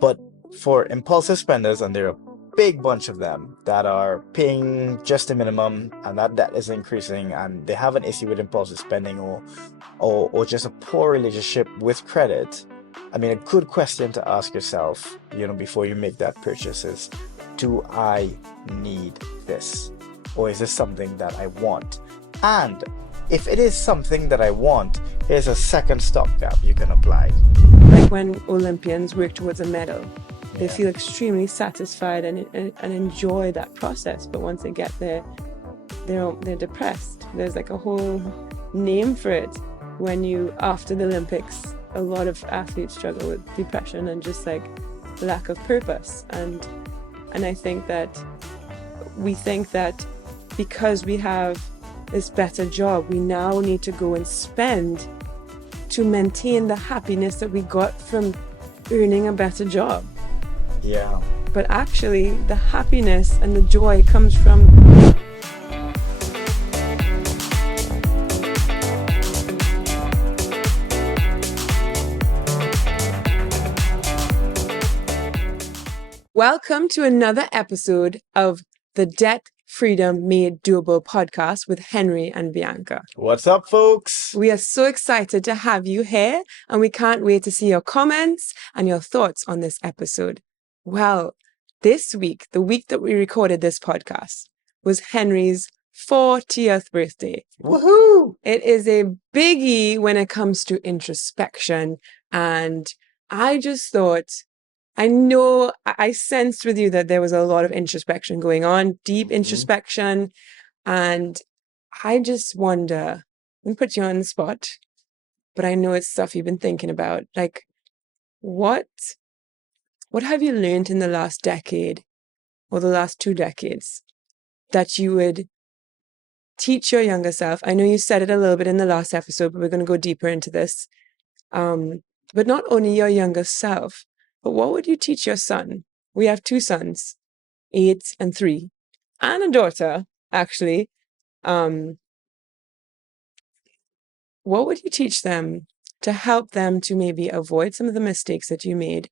But for impulsive spenders, and there are a big bunch of them that are paying just the minimum, and that debt is increasing, and they have an issue with impulsive spending, or just a poor relationship with credit. I mean, a good question to ask yourself, before you make that purchase is, do I need this? Or is this something that I want? And if it is something that I want, here's a second stopgap you can apply. Like when Olympians work towards a medal, they Yeah. feel extremely satisfied and enjoy that process. But once they get there, they're depressed. There's like a whole name for it. When you, after the Olympics, a lot of athletes struggle with depression and just like lack of purpose. And I think that we think that because we have this better job, we now need to go and spend to maintain the happiness that we got from earning a better job. Yeah. But actually, the happiness and the joy comes from Welcome to another episode of the Debt Freedom Made Doable podcast with Henry and Bianca. What's up, folks? We are so excited to have you here, and we can't wait to see your comments and your thoughts on this episode. Well, this week, the week that we recorded this podcast, was Henry's 40th birthday. Woohoo! It is a biggie when it comes to introspection, and I just thought, I know I sensed with you that there was a lot of introspection going on, deep introspection. And I just wonder, and put you on the spot, but I know it's stuff you've been thinking about. Like, what have you learned in the last decade or the last 2 decades that you would teach your younger self? I know you said it a little bit in the last episode, but we're going to go deeper into this. But not only your younger self, but what would you teach your son? We have 2 sons, 8 and 3, and a daughter, actually. What would you teach them to help them to maybe avoid some of the mistakes that you made,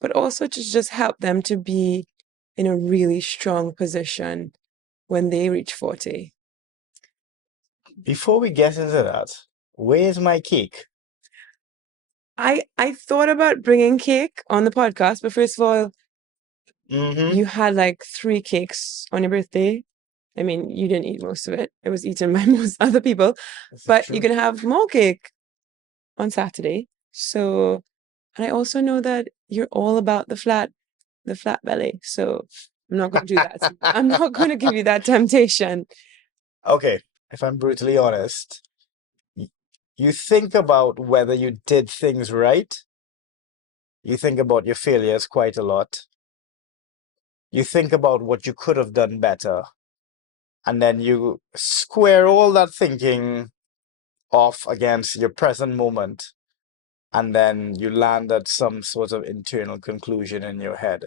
but also to just help them to be in a really strong position when they reach 40? Before we get into that, where's my cake? I thought about bringing cake on the podcast, but first of all, Mm-hmm. you had like 3 cakes on your birthday. I mean, you didn't eat most of it. It was eaten by most other people, This is but true. you can have more cake on Saturday. So, and I also know that you're all about the flat belly. So I'm not going to do that. I'm not going to give you that temptation. Okay, if I'm brutally honest, y- you think about whether you did things right. You think about your failures quite a lot. You think about what you could have done better. And then you square all that thinking off against your present moment. And then you land at some sort of internal conclusion in your head.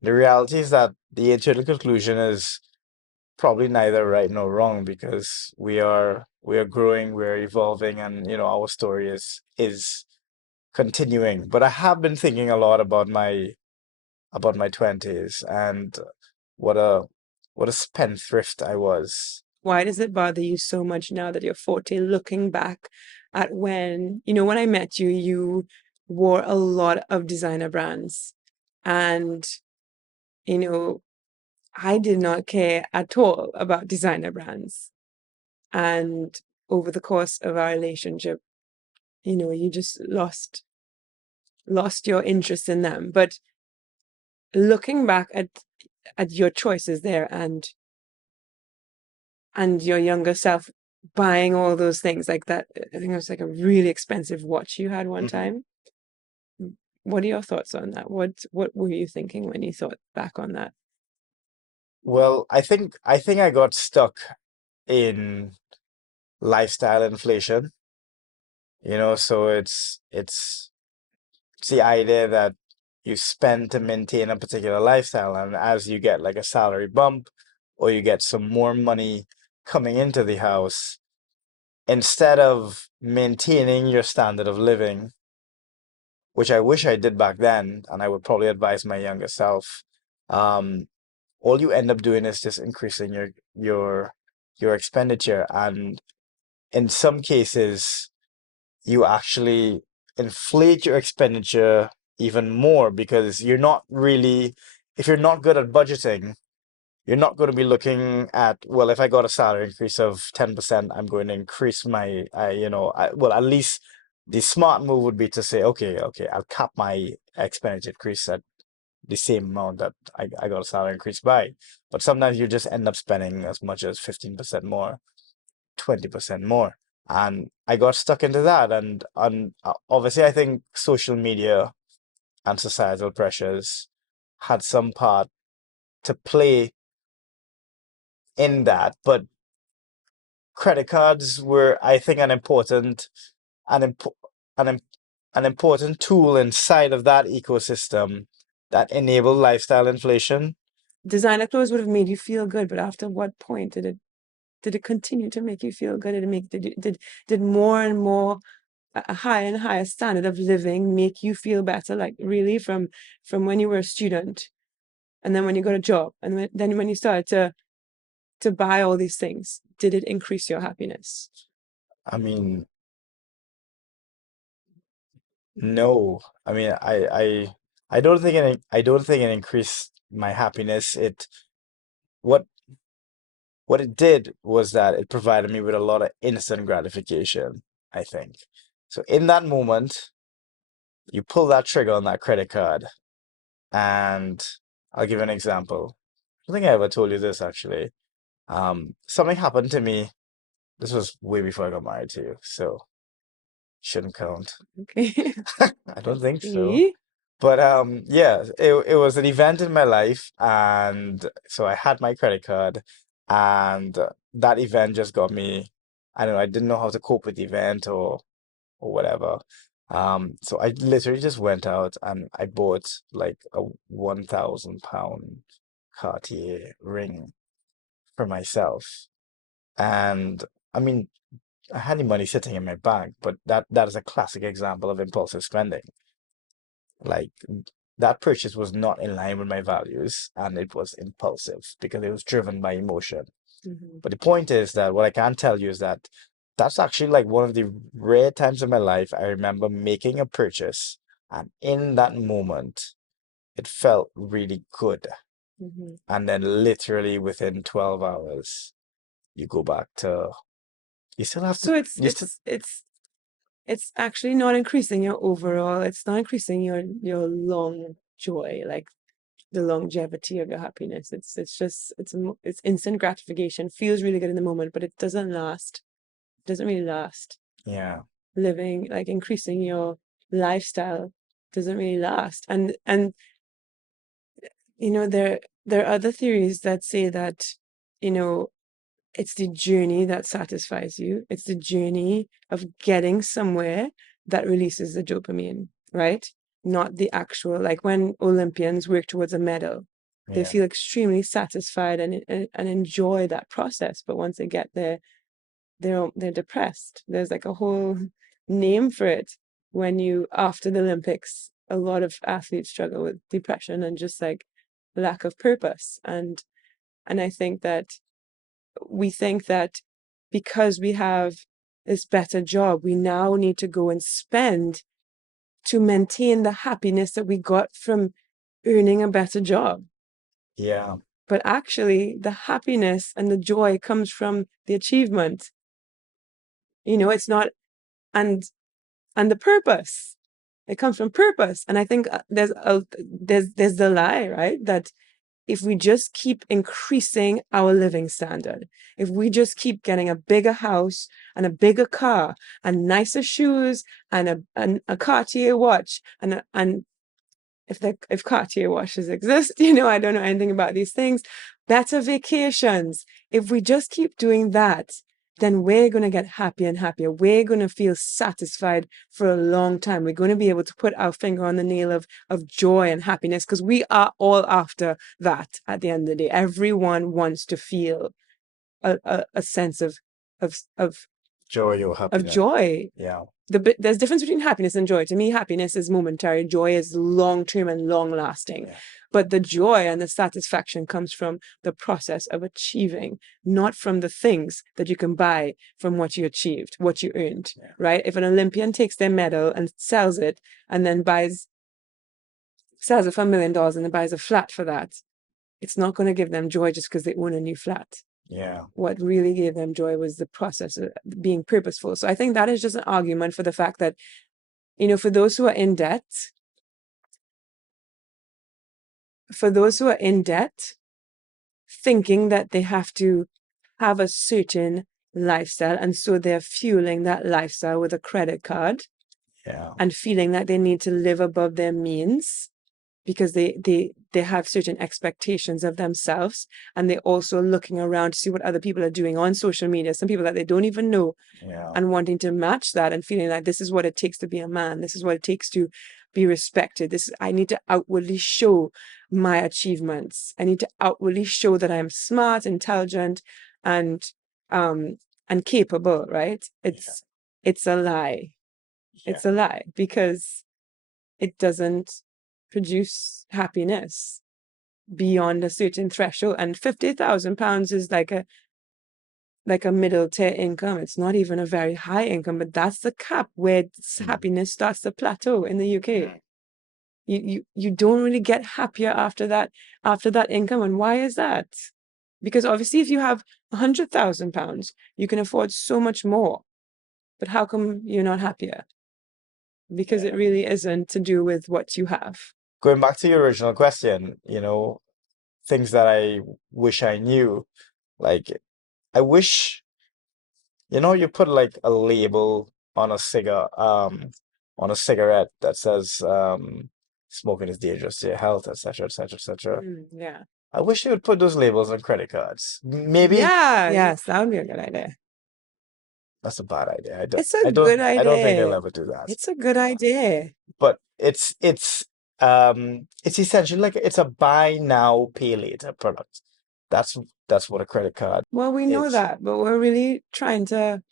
The reality is that the internal conclusion is probably neither right nor wrong, because we are growing, we're evolving, and our story is continuing. But I have been thinking a lot about my 20s, and what a what a spendthrift I was. Why does it bother you so much now that you're 40, looking back at when I met you, you wore a lot of designer brands. And, you know, I did not care at all about designer brands. And over the course of our relationship, you just lost your interest in them. But looking back at your choices there and your younger self buying all those things like that, I think it was like a really expensive watch you had one Mhm. time. What are your thoughts on that? What were you thinking when you thought back on that? Well, I think I got stuck in lifestyle inflation, so it's the idea that you spend to maintain a particular lifestyle, and as you get like a salary bump or you get some more money coming into the house, instead of maintaining your standard of living, which I wish I did back then, and I would probably advise my younger self. Um, all you end up doing is just increasing your expenditure, and in some cases, you actually inflate your expenditure even more because you're not really, if you're not good at budgeting, you're not going to be looking at, well, if I got a salary increase of 10%, I'm going to increase my, well, at least the smart move would be to say, okay, I'll cap my expenditure increase at the same amount that I got a salary increase by. But sometimes you just end up spending as much as 15% more, 20% more. And I got stuck into that. And obviously, I think social media and societal pressures had some part to play in that. But credit cards were, I think, an imp an, im an important tool inside of that ecosystem that enabled lifestyle inflation. Designer clothes would have made you feel good, but after what point did it continue to make you feel good? Did more and more a higher and higher standard of living make you feel better? Like really from when you were a student, and then when you got a job, and then when you started to buy all these things, did it increase your happiness? I mean, no. I mean, I don't think it increased my happiness. What what it did was that it provided me with a lot of instant gratification, I think. So in that moment, you pull that trigger on that credit card, and I'll give you an example. I don't think I ever told you this actually. Something happened to me. This was way before I got married to you, so shouldn't count. Okay. I don't think so. Okay. But yeah, it was an event in my life, and so I had my credit card, and that event just got me. I don't know. I didn't know how to cope with the event or whatever. So I literally just went out and I bought like a £1,000 Cartier ring for myself, and I mean, I had the money sitting in my bank, but that is a classic example of impulsive spending. Like that purchase was not in line with my values and it was impulsive because it was driven by emotion. Mhm. But the point is that what I can tell you is that that's actually like one of the rare times in my life I remember making a purchase, and in that moment it felt really good. Mhm. And then literally within 12 hours you go back to, you still have to, So it's you still, it's it's it's actually not increasing your overall, it's not increasing your long joy, like the longevity of your happiness. It's just it's instant gratification, feels really good in the moment, but it doesn't last. It doesn't really last. yeah, Living, like increasing your lifestyle, doesn't really last. And there are other theories that say that, you know, it's the journey that satisfies you. It's the journey of getting somewhere that releases the dopamine, right? Not the actual, like when Olympians work towards a medal, they yeah, feel extremely satisfied and enjoy that process. But once they get there, they're depressed. There's like a whole name for it. When you, after the Olympics, a lot of athletes struggle with depression and just like lack of purpose. And I think that we think that because we have this better job, we now need to go and spend to maintain the happiness that we got from earning a better job. yeah, But actually, the happiness and the joy comes from the achievement. It's not, and and the purpose. It comes from purpose. And I think there's the lie, right? That if we just keep increasing our living standard, if we just keep getting a bigger house and a bigger car and nicer shoes and a Cartier watch and if Cartier watches exist, I don't know anything about these things, better vacations. If we just keep doing that, then we're going to get happier and happier. We're going to feel satisfied for a long time. We're going to be able to put our finger on the nail of joy and happiness because we are all after that at the end of the day. Everyone wants to feel a sense of of joy or of happiness. joy. Yeah. there's difference between happiness and joy. To me, happiness is momentary. Joy is long-term and long-lasting. Yeah. But the joy and the satisfaction comes from the process of achieving, not from the things that you can buy from what you achieved, what you earned, Yeah. right? If an Olympian takes their medal and sells it and then sells it for $1 million and then buys a flat for that, it's not going to give them joy just because they own a new flat. Yeah. What really gave them joy was the process of being purposeful. So I think that is just an argument for the fact that, for those who are in debt, thinking that they have to have a certain lifestyle, and so they're fueling that lifestyle with a credit card Yeah. and feeling that they need to live above their means because they have certain expectations of themselves, and they're also looking around to see what other people are doing on social media, some people that they don't even know, Yeah. and wanting to match that and feeling like this is what it takes to be a man, this is what it takes to be respected, I need to outwardly show my achievements, I need to outwardly show that I'm smart, intelligent, and capable, right? It's a lie. Yeah. It's a lie, because it doesn't produce happiness beyond a certain threshold. And £50,000 is like a middle tier income. It's not even a very high income, but that's the cap where happiness starts to plateau in the UK. You don't really get happier after that income. And why is that? Because obviously if you have £100,000, you can afford so much more. But how come you're not happier? Because it really isn't to do with what you have. Going back to your original question, things that I wish I knew, like I wish, you put like a label on a cigarette that says smoking is dangerous to your health, etc., etc., etc. Yeah. I wish they would put those labels on credit cards. Maybe Yes, that would be a good idea. that's a bad idea. It's a good I don't think they'll idea. ever do that. It's a good idea. But it's essentially like it's a buy now, pay later product. That's what a credit card Well, we know is. that, but we're really trying to.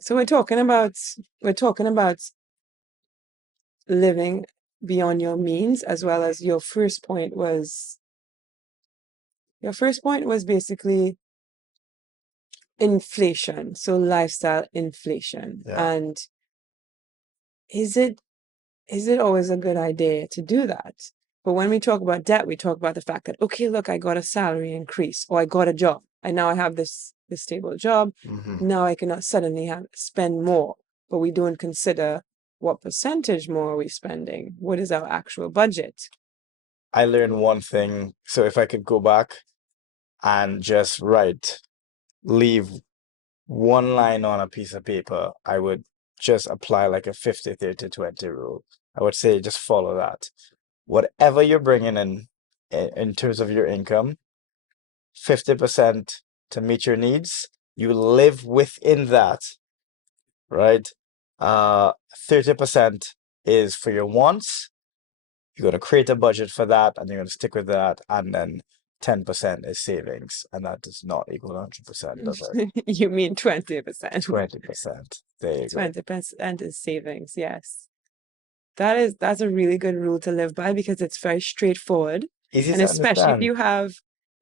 So we're talking about living beyond your means, as well as your first point was basically inflation. So lifestyle inflation. Yeah. And is it always a good idea to do that? But when we talk about debt, we talk about the fact that, okay, look, I got a salary increase, or I got a job, and now I have this stable job. Now I cannot suddenly spend more. But we don't consider what percentage more are we spending? What is our actual budget? I learned one thing. So if I could go back and just leave one line on a piece of paper, I would just apply like a 50-30-20 rule. I would say just follow that. Whatever you're bringing in terms of your income, 50% to meet your needs, you live within that, right? 30% is for your wants. You're going to create a budget for that and you're going to stick with that. And then 10% is savings. And that does not equal 100%, does it? You mean 20%? 20%. There you go. 20% is savings, yes. That's a really good rule to live by, because it's very straightforward. Easy And to especially understand.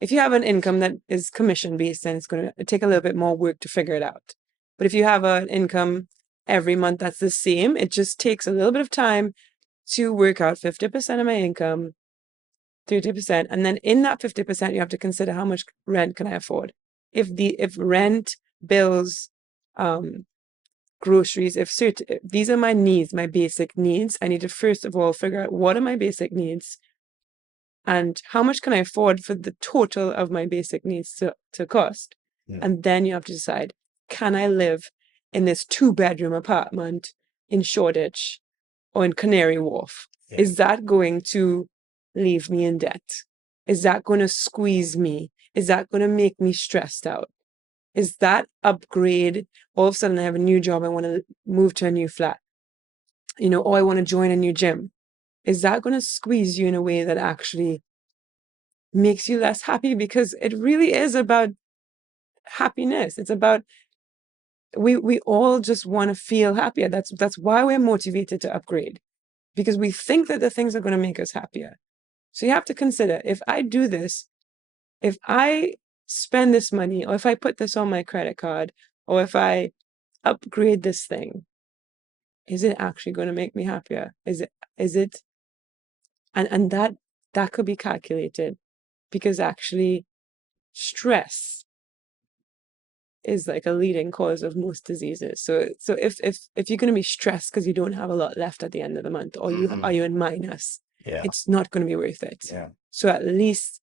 if you have an income that is commission based, then it's going to take a little bit more work to figure it out. But if you have an income every month that's the same, it just takes a little bit of time to work out 50% of my income, 30%, and then in that 50% you have to consider how much rent can I afford. If rent, bills, groceries, if these are my needs, my basic needs, I need to first of all figure out what are my basic needs and how much can I afford for the total of my basic needs to cost. And then you have to decide, can I live in this 2-bedroom apartment in Shoreditch or in Canary Wharf? Yeah. Is that going to leave me in debt? Is that going to squeeze me? Is that going to make me stressed out? Is that upgrade, all of a sudden I have a new job, I want to move to a new flat, or I want to join a new gym. Is that going to squeeze you in a way that actually makes you less happy? Because it really is about happiness. It's about we all just want to feel happier. That's why we're motivated to upgrade, because we think that the things are going to make us happier. So you have to consider, if I do this, if I spend this money, or if I put this on my credit card, or if I upgrade this thing, is it actually going to make me happier? Is it and that could be calculated, because actually stress is like a leading cause of most diseases. So if you're going to be stressed because you don't have a lot left at the end of the month, or Hmm. are you in minus, Yeah. it's not going to be worth it. Yeah. So at least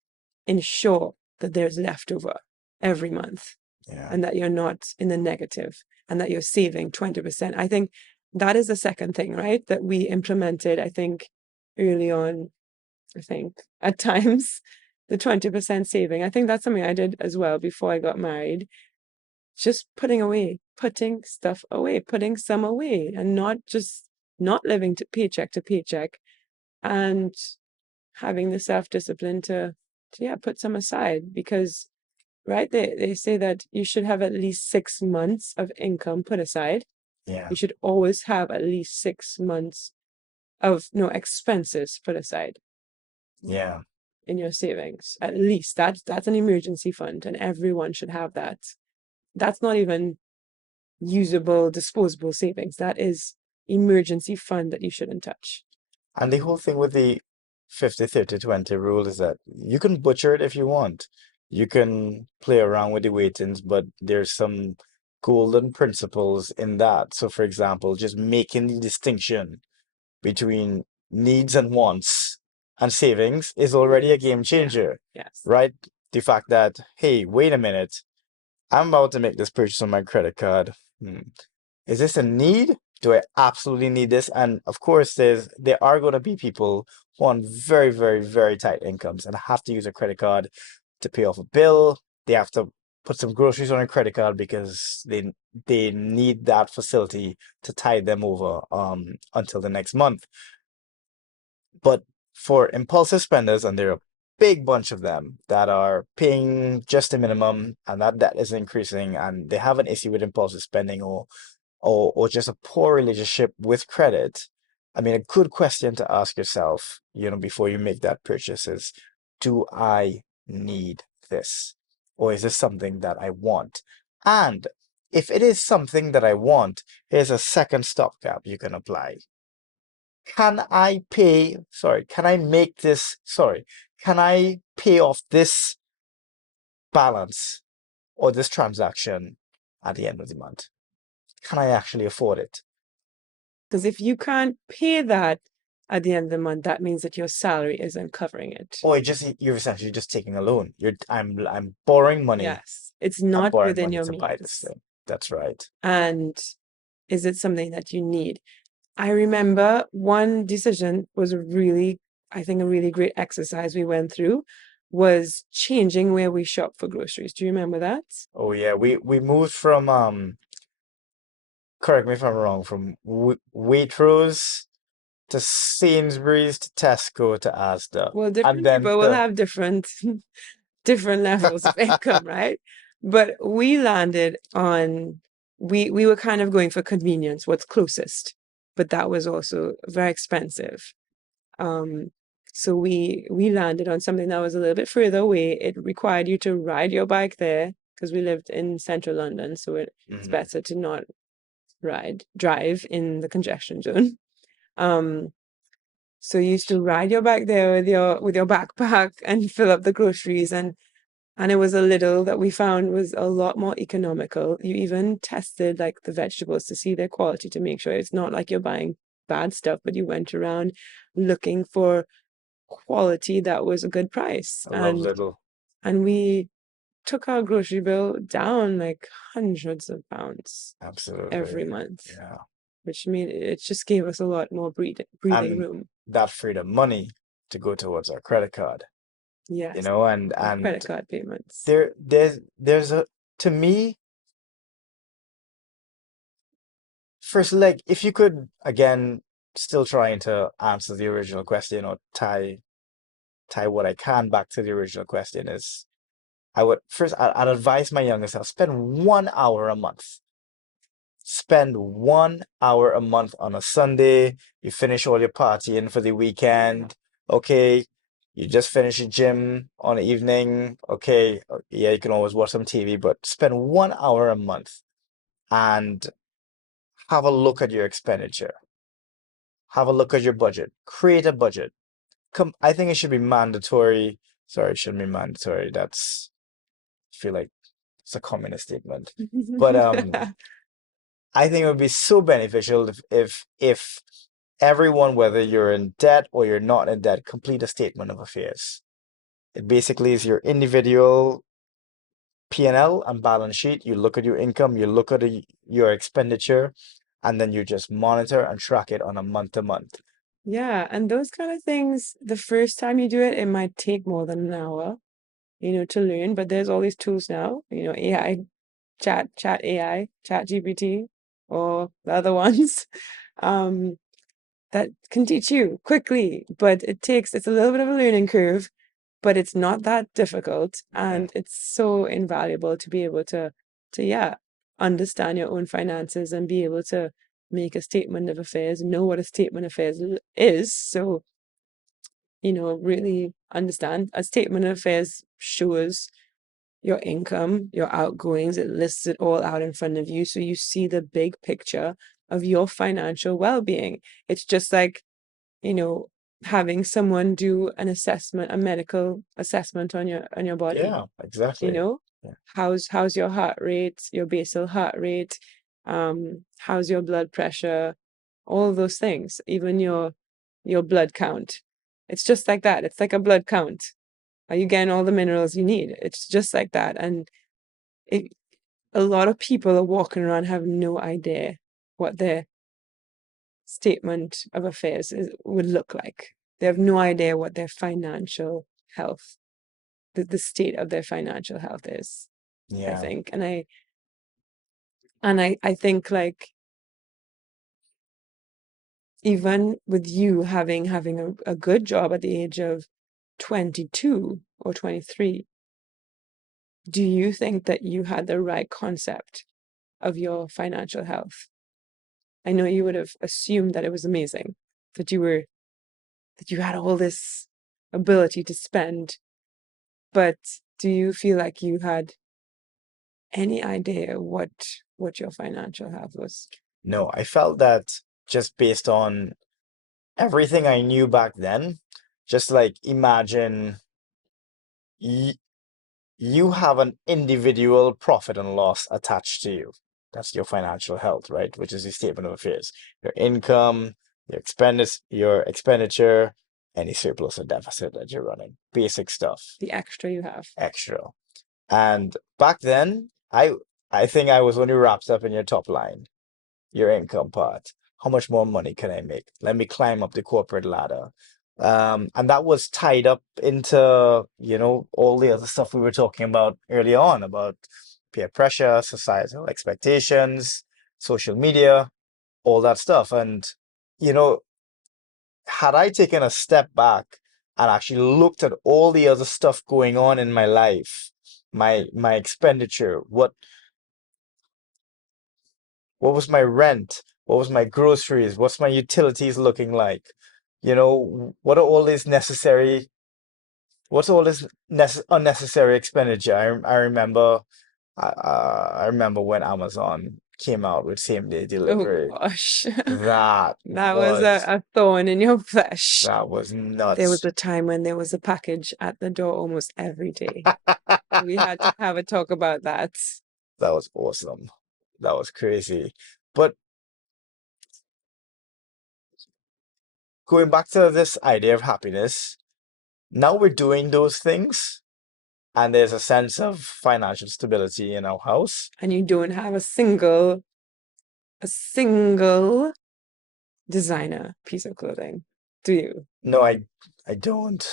ensure that there's leftover every month, Yeah. and that you're not in the negative, and that you're saving 20%. I think that is the second thing, right? That we implemented, I think, early on, I think, at times, the 20% saving. I think that's something I did as well before I got married. Just putting stuff away, putting some away, and not living to paycheck, and having the self-discipline to yeah, put some aside. Because right, they say that you should have at least 6 months of income put aside. Yeah. You should always have at least 6 months of no expenses put aside Yeah. in your savings. At least that's an emergency fund, and everyone should have that. That's not even usable, disposable savings. That is emergency fund that you shouldn't touch. And the whole thing with the 50-30-20 rule is that you can butcher it if you want. You can play around with the weightings, but there's some golden principles in that. So, for example, just making the distinction between needs and wants and savings is already a game Yeah. changer, Yes. right? The fact that, hey, wait a minute, I'm about to make this purchase on my credit card. Is this a need? Do I absolutely need this? And of course, there are going to be people who are on very, very, very tight incomes and have to use a credit card to pay off a bill. They have to put some groceries on a credit card because they need that facility to tide them over until the next month. But for impulsive spenders, and there are a big bunch of them that are paying just a minimum, and that debt is increasing, and they have an issue with impulsive spending, or just a poor relationship with credit. I mean, a good question to ask yourself, before you make that purchase is, do I need this? Or is this something that I want? And if it is something that I want, here's a second stopgap you can apply. Can I pay, sorry, can I make this, sorry, can I pay off this balance or this transaction at the end of the month? Can I actually afford it? Because if you can't pay that at the end of the month, that means that your salary isn't covering it. Or you're essentially just taking a loan. I'm borrowing money. Yes, it's I'm not borrowing within money your to buy this means. thing. That's right. And is it something that you need? I remember one decision was I think, a really great exercise we went through was changing where we shop for groceries. Do you remember that? Oh yeah, we moved from correct me if I'm wrong, from Waitrose to Sainsbury's to Tesco to Asda. Well, And different then people will to have different levels of income, right? But we landed on we were kind of going for convenience, what's closest, but that was also very expensive. Um, so we landed on something that was a little bit further away. It required you to ride your bike there because we lived in central London, so it's Mhm. better to not drive in the congestion zone. Um, so you used to ride your bike there with your backpack and fill up the groceries, and it was a little that we found was a lot more economical. You even tested like the vegetables to see their quality, to make sure it's not like you're buying bad stuff, but you went around looking for quality that was a good price. I love little. And we took our grocery bill down like hundreds of pounds every Absolutely. month, Yeah. which made it just gave us a lot more breathing And room. that freed up money to go towards our credit card, Yes, and our credit card payments. there's a to me, first, like, if you could again, still trying to answer the original question, or tie what I can back to the original question, is I'd advise my younger self, spend 1 hour a month Spend 1 hour a month on a Sunday. You finish all your partying for the weekend. Okay, you just finish the gym on the evening. Okay, yeah, you can always watch some TV, but spend 1 hour a month and have a look at your expenditure. Have a look at your budget. Create a budget. I think it should be mandatory. Sorry, it shouldn't be mandatory. I feel like it's a communist statement. But I think it would be so beneficial if everyone, whether you're in debt or you're not in debt, complete a statement of affairs. It basically is your individual P&L and balance sheet. You look at your income, you look at your expenditure, and then you just monitor and track it on a month to month. Yeah, and those kind of things, the first time you do it, it might take more than an hour, to learn. But there's all these tools now, AI, chat AI, chat GPT, or the other ones, um, that can teach you quickly. But it's a little bit of a learning curve, but it's not that difficult, Yeah. and it's so invaluable to be able to yeah, understand your own finances and be able to make a statement of affairs, know what a statement of affairs is. So, really understand. A statement of affairs shows your income, your outgoings, it lists it all out in front of you. So you see the big picture of your financial well-being. It's just like, you know, having someone do an assessment, a medical assessment on your body. Yeah, You exactly. know, Yeah. how's your heart rate, your basal heart rate, how's your blood pressure, all of those things, even your blood count. It's just like that. It's like a blood count. Are you getting all the minerals you need? It's just like that. And it, a lot of people are walking around have no idea what their statement of affairs would look like. They have no idea what their financial health, the state of their financial health is, I Yeah. think. And I think, like, even with you having a good job at the age of 22 or 23, do you think that you had the right concept of your financial health? I know you would have assumed that it was amazing, that that you had all this ability to spend, but do you feel like you had any idea what your financial health was? No, I felt that just based on everything I knew back then, just like imagine y you have an individual profit and loss attached to you. That's your financial health, right? Which is the statement of affairs. Your income, your expenditure, any surplus or deficit that you're running. Basic stuff, The extra you have. extra. And back then, I think I was only wrapped up in your top line, your income part. How much more money can I make? Let me climb up the corporate ladder. And that was tied up into, all the other stuff we were talking about earlier on about peer pressure, societal expectations, social media, all that stuff. And, you know, had I taken a step back and actually looked at all the other stuff going on in my life, my expenditure, what was my rent? What was my groceries? What's my utilities looking like? What are all these necessary, what's all this unnecessary expenditure? I remember, I remember when Amazon came out with same day Oh delivery. gosh. That That was was, a thorn in your flesh. that was There was nuts. a time when there was a package at the door almost every day. We had to have a talk about that. That was awesome. That was crazy. But going back to this idea of happiness, now we're doing those things and there's a sense of financial stability in our house. And you don't have a single designer piece of clothing, do you? No, I don't.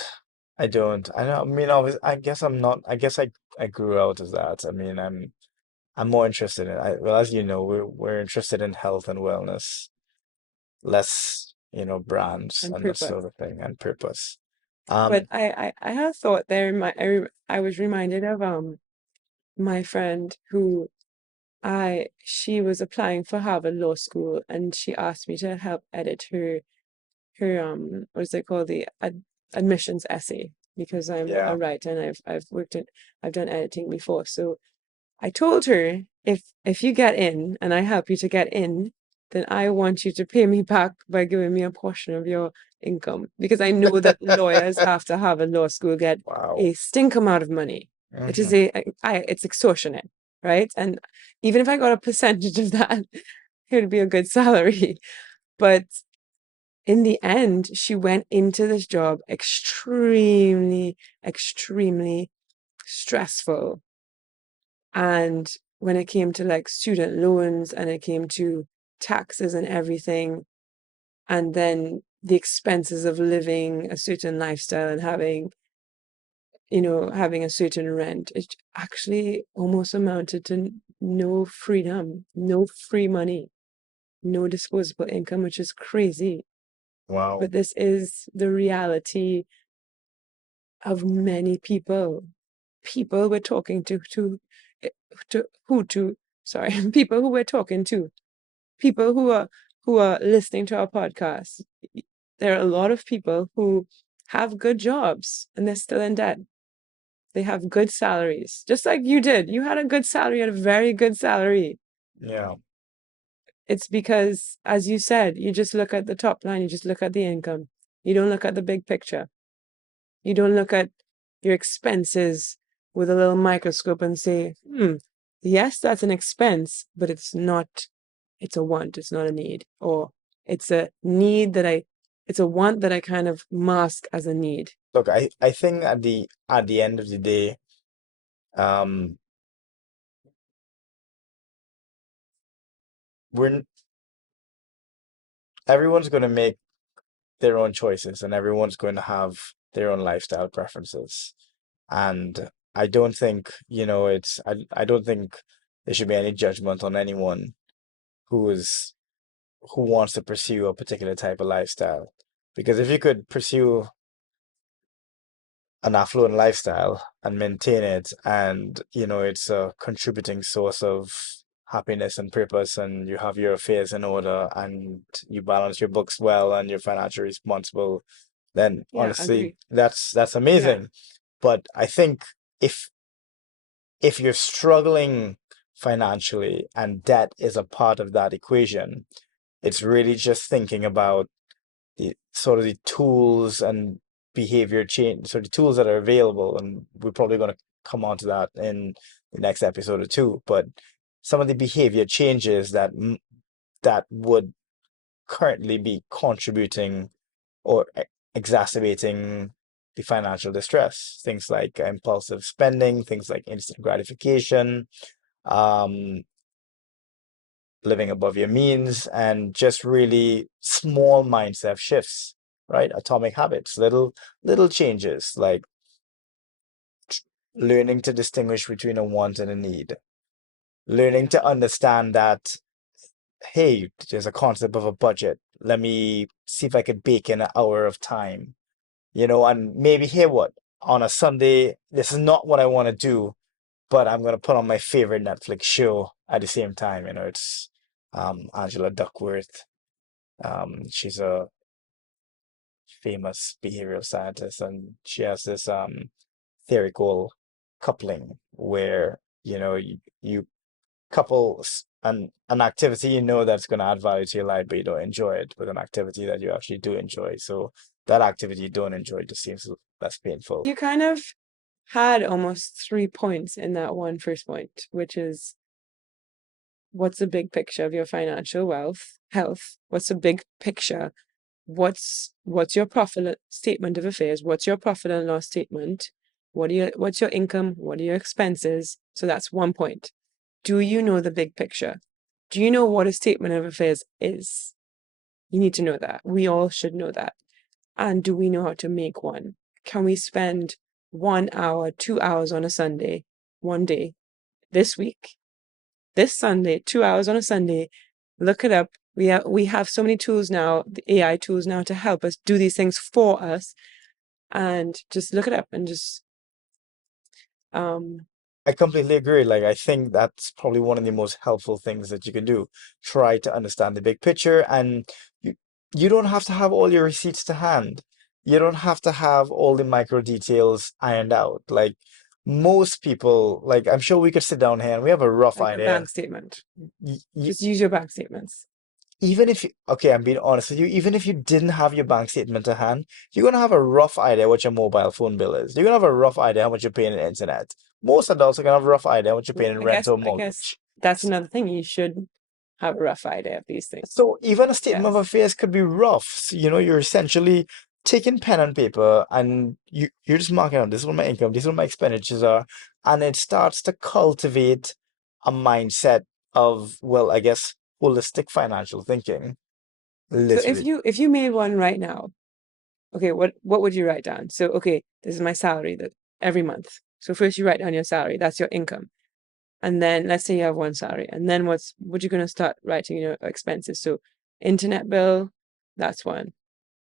I don't. I mean, I guess I'm not. I guess I grew out of that. I mean, I'm more interested in. Well, as you know, we're interested in health and wellness, less, brands And and that purpose. sort of thing and purpose. But Um, I had thought there, I was reminded of my friend who she was applying for Harvard Law School, and she asked me to help edit her what is it called, the admissions essay, because I'm Yeah. a writer and I've done editing before. So I told her, if you get in and I help you to get in, then I want you to pay me back by giving me a portion of your income, because I know that lawyers after Harvard Law School get Wow. a stink amount of money. It is Hmm. it's extortionate, right? And even if I got a percentage of that, it would be a good salary. But in the end, she went into this job extremely, extremely stressful. And when it came to like student loans and it came to taxes and everything, and then the expenses of living a certain lifestyle and having, having a certain rent, it actually almost amounted to no freedom, no free money, no disposable income, which is crazy. Wow. But this is the reality of many people. People we're talking eh, to sorry, people who we're talking to, people who are listening to our podcast. There are a lot of people who have good jobs and they're still in debt. They have good salaries, just like you did. You had a good salary, you had a very good salary. Yeah. It's because, as you said, you just look at the top line, you just look at the income. You don't look at the big picture. You don't look at your expenses with a little microscope and say, yes, that's an expense, but it's a want, it's not a need. Or it's a need it's a want that I kind of mask as a need. Look, I think at the end of the day, um, we're everyone's going to make their own choices, and everyone's going to have their own lifestyle preferences. And I don't think, I don't think there should be any judgment on anyone who is who wants to pursue a particular type of lifestyle. Because if you could pursue an affluent lifestyle and maintain it, and it's a contributing source of happiness and purpose, and you have your affairs in order, and you balance your books well, and you're financially responsible, then Yeah, honestly agree. that's Yeah. amazing. But I think if you're struggling financially and debt is a part of that equation, it's really just thinking about the sort of the tools and behavior change, so the tools that are available, and we're probably going to come on to that in the next episode or two. But some of the behavior changes that would currently be contributing or exacerbating the financial distress. Things like impulsive spending, things like instant gratification, um, living above your means, and just really small mindset shifts, right? Atomic habits, little changes like learning to distinguish between a want and a need, learning Yeah. to understand that, hey, there's a concept of a budget. Let me see if I could bake in an hour of time, and maybe hear what on a Sunday, this is not what I want to do, but I'm gonna put on my favorite Netflix show at the same time. It's Angela Duckworth. She's a famous behavioral scientist, and she has this theory called coupling, where you couple an activity that's going to add value to your life, but you don't enjoy it, with an activity that you actually do enjoy. So that activity you don't enjoy just seems less painful. You kind of had almost 3 points in that one first point, which is, what's the big picture of your financial health? What's the big picture? What's your profit statement of affairs? What's your profit and loss statement? What's your income? What are your expenses? So that's 1 point. Do you know the big picture? Do you know what a statement of affairs is? You need to know that. We all should know that. And do we know how to make one? Can we spend 1 hour, 2 hours on a Sunday, one day, this week, this Sunday, 2 hours on a Sunday? Look it up. We have so many tools now, the AI tools now, to help us do these things for us. And just look it up and just I completely agree. Like, I think that's probably one of the most helpful things that you can do. Try to understand the big picture, and you you don't have to have all your receipts to hand. You don't have to have all the micro details ironed out. Like most people, like I'm sure we could sit down here and we have a rough Like a idea. bank statement. Y y Just use your bank statements. Even if you, okay, I'm being honest with you, even if you didn't have your bank statement to hand, you're gonna have a rough idea what your mobile phone bill is. You're gonna have a rough idea how much you're paying in internet. Most adults are gonna have a rough idea what you're Well, paying in rent or I guess mortgage. that's another thing. You should have a rough idea of these things. So even a statement of Yes. affairs could be rough. So, you're essentially taking pen and paper and you're just marking out this is what my income, this is what my expenditures are, and it starts to cultivate a mindset of, well, I guess holistic financial thinking, So literally. if you made one right now, okay, what would you write down? So okay, this is my salary that every month. So first you write down your salary, that's your income. And then let's say you have one salary. And then what you're gonna start writing your expenses. So internet bill, that's one.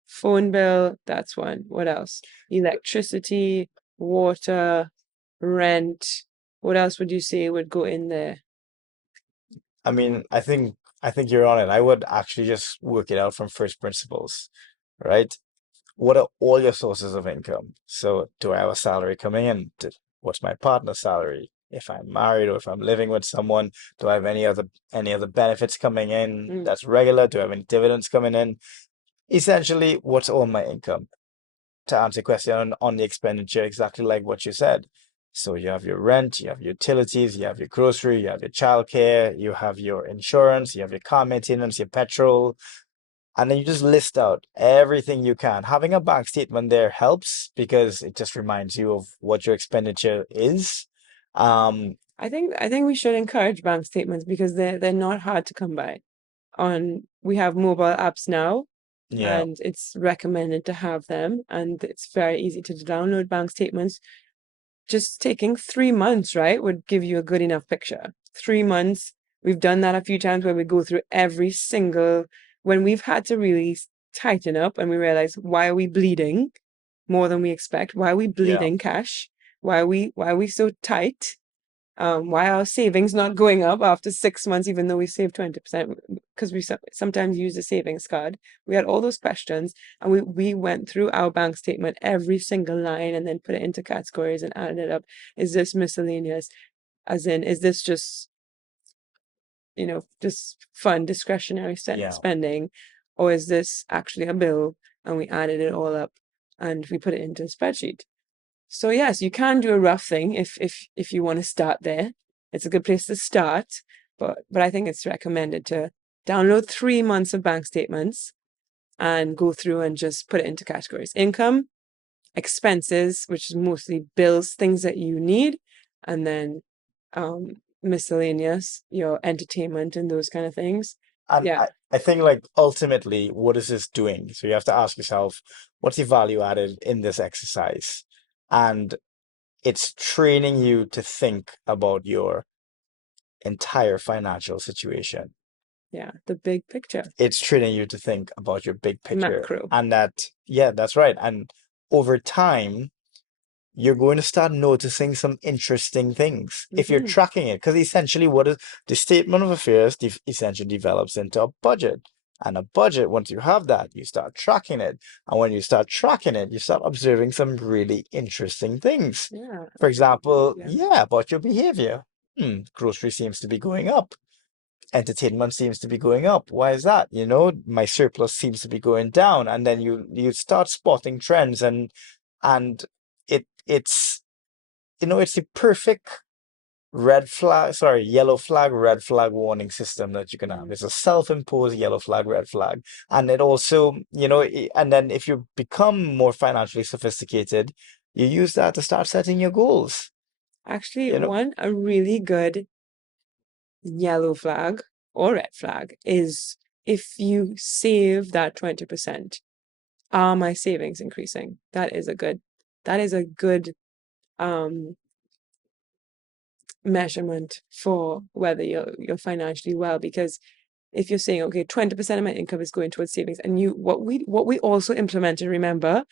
Phone bill, that's one. What else? Electricity, water, rent. What else would you say would go in there? I mean, I think you're on it. I would actually just work it out from first principles, right? What are all your sources of income? So, do I have a salary coming in? What's my partner's salary? If I'm married or if I'm living with someone, do I have any other benefits coming in Mm. that's regular? Do I have any dividends coming in? Essentially, what's all my income? To answer your question on the expenditure, exactly like what you said. So you have your rent, you have utilities, you have your grocery, you have your childcare, you have your insurance, you have your car maintenance, your petrol, and then you just list out everything you can. Having a bank statement there helps because it just reminds you of what your expenditure is. Um, I think we should encourage bank statements because they're not hard to come by. We have mobile apps now, yeah, and it's recommended to have them, and it's very easy to download bank statements. Just taking 3 months, right, would give you a good enough picture. 3 months. We've done that a few times where we go through every single, when we've had to really tighten up and we realize, why are we bleeding more than we expect? Why are we yeah. bleeding cash? Why are we so tight? Why are savings not going up after 6 months, even though we saved 20%? Because we sometimes use a savings card. We had all those questions, and we went through our bank statement, every single line, and then put it into categories and added it up. Is this miscellaneous? As in, is this just, just fun discretionary Yeah. spending, or is this actually a bill? And we added it all up, and we put it into a spreadsheet. So yes, you can do a rough thing if you want to start there. It's a good place to start, but I think it's recommended to download 3 months of bank statements and go through and just put it into categories. Income, expenses, which is mostly bills, things that you need, and then miscellaneous, your entertainment and those kind of things. And Yeah, I think like ultimately, what is this doing? So you have to ask yourself, what's the value added in this exercise? And it's training you to think about your entire financial situation. yeah, the big picture, It's training you to think about your big picture. macro. And yeah, that's right. And over time, you're going to start noticing some interesting things if you're Hmm. tracking it. Because essentially, what is the statement of affairs essentially develops into a budget. And a budget, once you have that, you start tracking it. And when you start tracking it, you start observing some really interesting things. Yeah, For example, yes. yeah, about your behavior. Grocery seems to be going up. Entertainment seems to be going up. Why is that? My surplus seems to be going down. And then you start spotting trends and it's the perfect red flag, sorry, yellow flag, red flag warning system that you can have. Mm. It's a self-imposed yellow flag, red flag. And it also, and then if you become more financially sophisticated, you use that to start setting your goals, Actually, you know? a really good yellow flag or red flag is if you save that 20%. Are my savings increasing? That is a good um measurement for whether you're financially well, because if you're saying, okay, 20% of my income is going towards savings, and what we also implemented, remember,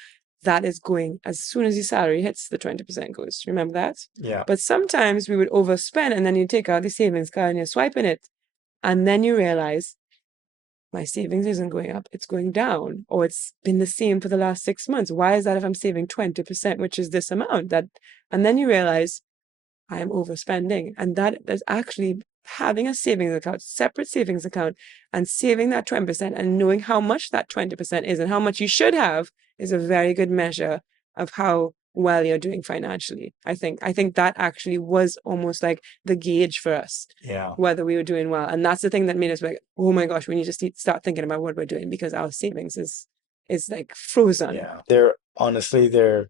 that is going as soon as your salary hits, the 20% goes. Remember that? Yeah. But sometimes we would overspend and then you take out the savings card and you're swiping it. And then you realize my savings isn't going up, it's going down, or it's been the same for the last 6 months. Why is that if I'm saving 20%, which is this amount? And then you realize I'm overspending. And that is actually having a savings account, separate savings account, and saving that 20% and knowing how much that 20% is and how much you should have is a very good measure of how well you're doing financially. I think that actually was almost like the gauge for us, whether we were doing well. And that's the thing that made us like, oh my gosh, we need to start thinking about what we're doing because our savings is like frozen. Yeah. Honestly, there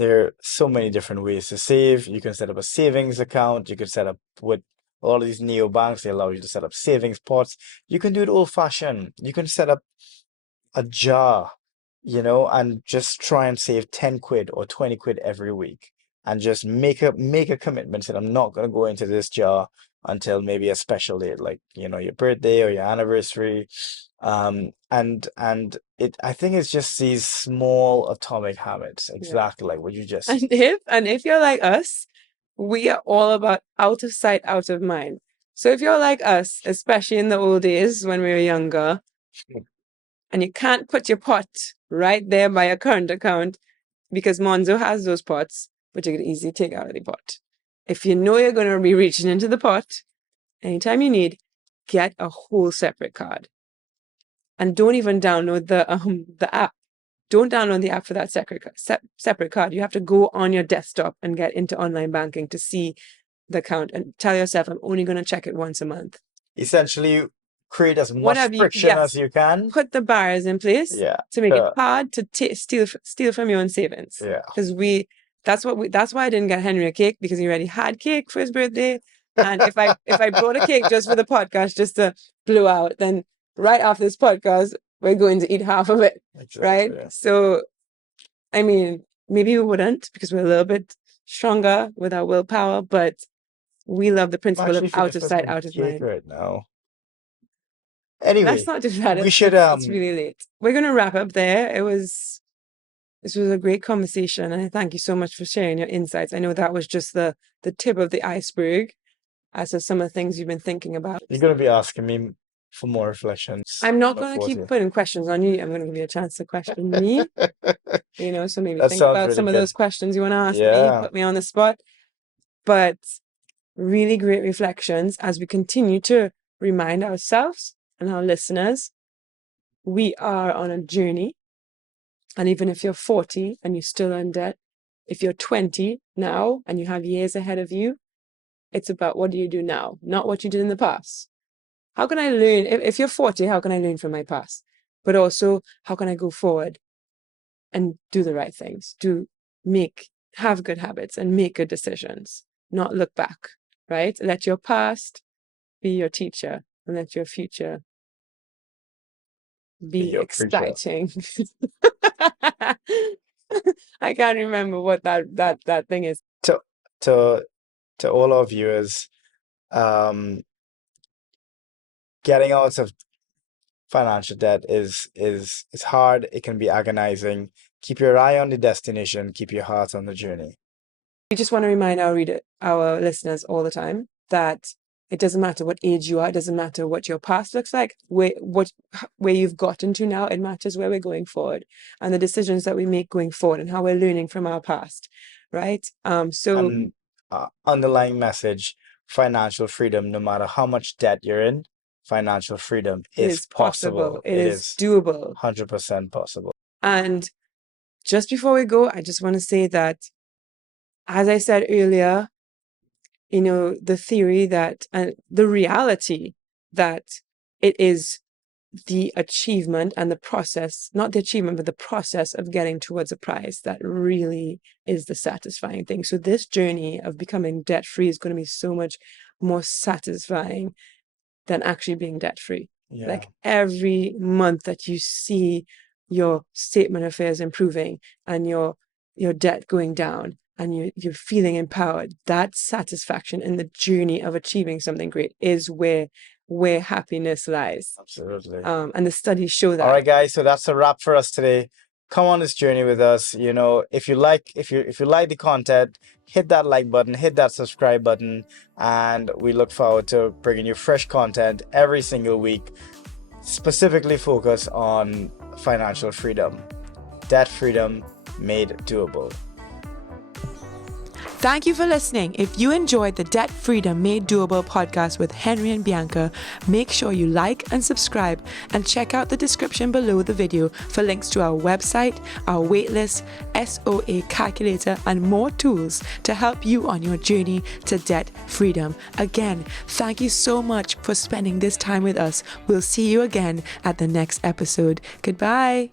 are so many different ways to save. You can set up a savings account. You can set up with all of these neobanks. They allow you to set up savings pots. You can do it old fashioned. You can set up a jar, and just try and save 10 quid or 20 quid every week and just make a commitment that I'm not going to go into this jar until maybe a special date, like, your birthday or your anniversary. And I think it's just these small atomic habits, exactly like what you just said. And if you're like us, we are all about out of sight, out of mind. So if you're like us, especially in the old days when we were younger, and you can't put your pot right there by your current account because Monzo has those pots, but you could easily take out of the pot. If you know you're going to be reaching into the pot anytime you need, get a whole separate card. And don't even download the app. Don't download the app for that separate card. You have to go on your desktop and get into online banking to see the account and tell yourself, I'm only going to check it once a month. Essentially, create as much friction as you can. Put the barriers in place to make it hard to steal from your own savings. Yeah. Because that's why I didn't get Henry a cake, because he already had cake for his birthday. And if I brought a cake just for the podcast, just to blow out, then right after this podcast, we're going to eat half of it. Exactly, right? Yeah. So, I mean, maybe we wouldn't because we're a little bit stronger with our willpower, but we love the principle of out of sight, out of mind. Right now. Anyway, let's not do that. It's really late. We're gonna wrap up there. This was a great conversation, and I thank you so much for sharing your insights. I know that was just the tip of the iceberg as to some of the things you've been thinking about. You're gonna be asking me for more reflections. I'm not gonna keep putting questions on you. I'm gonna give you a chance to question me. So maybe think about some of those questions you want to ask me. Put me on the spot. But really great reflections as we continue to remind ourselves and our listeners, we are on a journey. And even if you're 40 and you're still in debt, if you're 20 now and you have years ahead of you, it's about what do you do now, not what you did in the past. How can I learn? If you're 40, how can I learn from my past? But also, how can I go forward and do the right things? Have good habits and make good decisions, not look back, right? Let your past be your teacher and let your future be exciting. I can't remember what that thing is. To all our viewers, getting out of financial debt is hard. It can be agonizing. Keep your eye on the destination. Keep your heart on the journey. We just want to remind our listeners all the time that it doesn't matter what age you are. It doesn't matter what your past looks like, where you've gotten to now. It matters where we're going forward and the decisions that we make going forward and how we're learning from our past, right? Underlying message, financial freedom, no matter how much debt you're in, financial freedom is possible. It is doable. 100% possible. And just before we go, I just want to say that, as I said earlier, the theory that the reality that it is the achievement and the process, not the achievement, but the process of getting towards a prize that really is the satisfying thing. So this journey of becoming debt-free is going to be so much more satisfying than actually being debt-free. Yeah. Like every month that you see your statement of affairs improving and your debt going down, and you're feeling empowered, that satisfaction in the journey of achieving something great is where happiness lies. Absolutely. And the studies show that. All right, guys, so that's a wrap for us today. come on this journey with us. You know, if you like the content, hit that like button, hit that subscribe button, and we look forward to bringing you fresh content every single week, specifically focus on financial freedom, debt freedom made doable. Thank you for listening. If you enjoyed the Debt Freedom Made Doable podcast with Henry and Bianca, make sure you like and subscribe, and check out the description below the video for links to our website, our waitlist, SOA calculator, and more tools to help you on your journey to debt freedom. Again, thank you so much for spending this time with us. We'll see you again at the next episode. Goodbye.